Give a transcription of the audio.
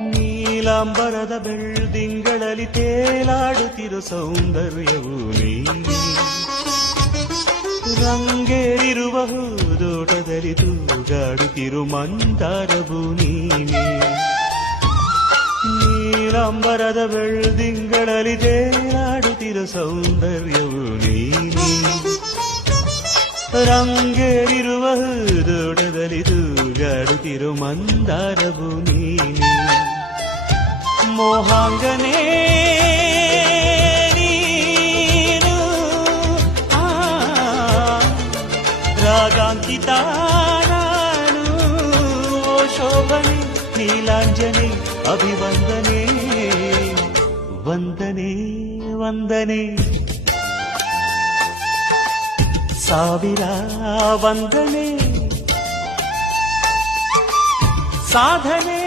ನೀಲಾಂಬರದ ಬೆಳ್ದಿಂಗಳಲ್ಲಿ ತೇಲಾಡುತ್ತಿರೋ ಸೌಂದರ್ಯವು ನೀನೆ. ರಂಗೇರಿರುವ ಹೂದೋಟದಲ್ಲಿ ತೂಗಾಡುತ್ತಿರು ಮಂದಾರವು ನೀನೆ. ನೀಲಾಂಬರದ ಬೆಳ್ದಿಂಗಳಲ್ಲಿ ತೇಲಾಡುತ್ತಿರೋ ಸೌಂದರ್ಯವು ನೀನೆ. ರಂಗೇರಿರುವ ಹೂದೋಟದಲ್ಲಿ ತೂಗಾಡುತ್ತಿರು ಮಂದಾರವು ನೀನೆ. ಮೋಹಾಂಗನೇ ನೀನು, ರಾಗಾಂಕಿತ ನಾನು. ಓ ಶೋಭನೆ ನೀಲಾಂಜನೆ ಅಭಿವಂದನೆ ವಂದನೆ ವಂದನೆ. ಸಾವಿರ ವಂದನೆ ಸಾಧನೆ